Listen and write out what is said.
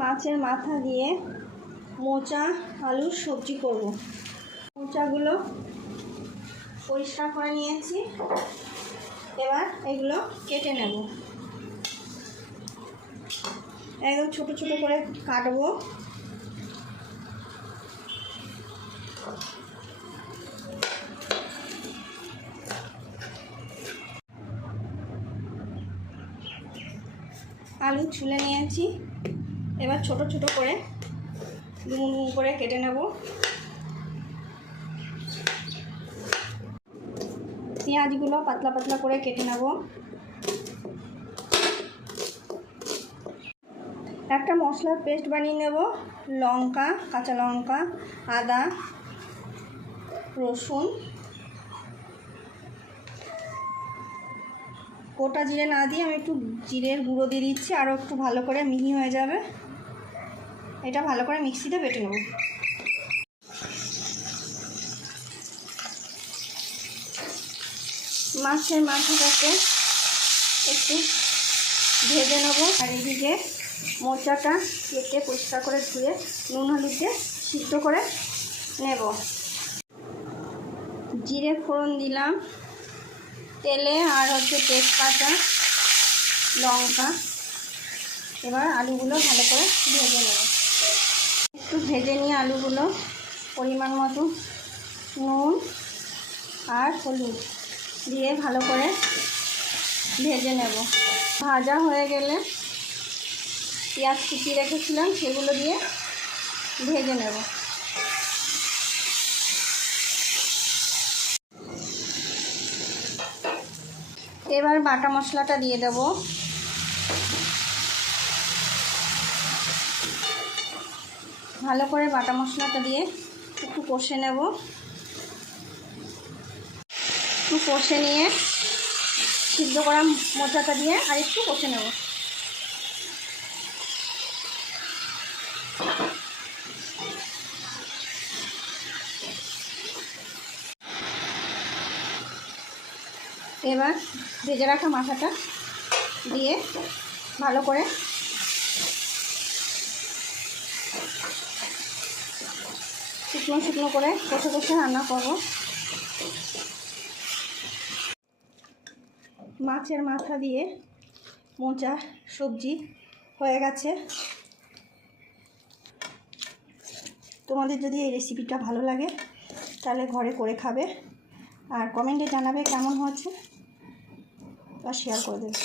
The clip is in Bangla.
মাছের মাথা দিয়ে মোচা আলুর সবজি করব। মোচাগুলো পরিষ্কার করে নিয়েছি, এবার এগুলো কেটে নেব। একদম ছোট ছোট করে কাটবো। আলু ছুলে নিয়েছি, এবার ছোট ছোট করে ডুমো করে কেটে নেব। পেঁয়াজগুলো পাতলা পাতলা করে কেটে নেব। একটা মশলার পেস্ট বানিয়ে নেব। লঙ্কা, কাঁচা লঙ্কা, আদা, রসুন, গোটা জিরে না দিয়ে আমি একটু জিরের গুঁড়ো দিয়ে দিচ্ছি, আরও একটু ভালো করে মিহি হয়ে যাবে। এটা ভালো করে মিক্সিতে বেটে নেব। মাছের মাথাটাকে একটু ভেজে নেব, আর এদিকে মোচাটা কেটে পরিষ্কার করে ধুয়ে নুন হলুদ দিয়ে সিদ্ধ করে নেব। জিরে ফোড়ন দিলাম তেলে, আর তেজপাতা, লঙ্কা। এবার আলুগুলো ভালো করে ভেজে নেব। একটু ভেজে নিয়ে আলুগুলো পরিমাণ মতো নুন আর হলুদ দিয়ে ভালো করে ভেজে নেব। ভাজা হয়ে গেলে পেঁয়াজ কুচিয়ে রেখেছিলাম সেগুলো দিয়ে ভেজে নেব। এবার বাটা মশলাটা দিয়ে দেব। ভালো করে বাটা মশলাটা দিয়ে একটু কষে নেব। একটু কষে নিয়ে সিদ্ধ করা মোচাটা দিয়ে আর একটু কষে নেব। এবার ভেজে রাখা মাথাটা দিয়ে ভালো করে শুকনো শুকনো করে কষে কষে রান্না করব। মাছের মাথা দিয়ে মোচা সবজি হয়ে গেছে। তোমাদের যদি এই রেসিপিটা ভালো লাগে তাহলে ঘরে করে খাবে, আর কমেন্টে জানাবে কেমন হয়েছে, আর শেয়ার করে দেবে।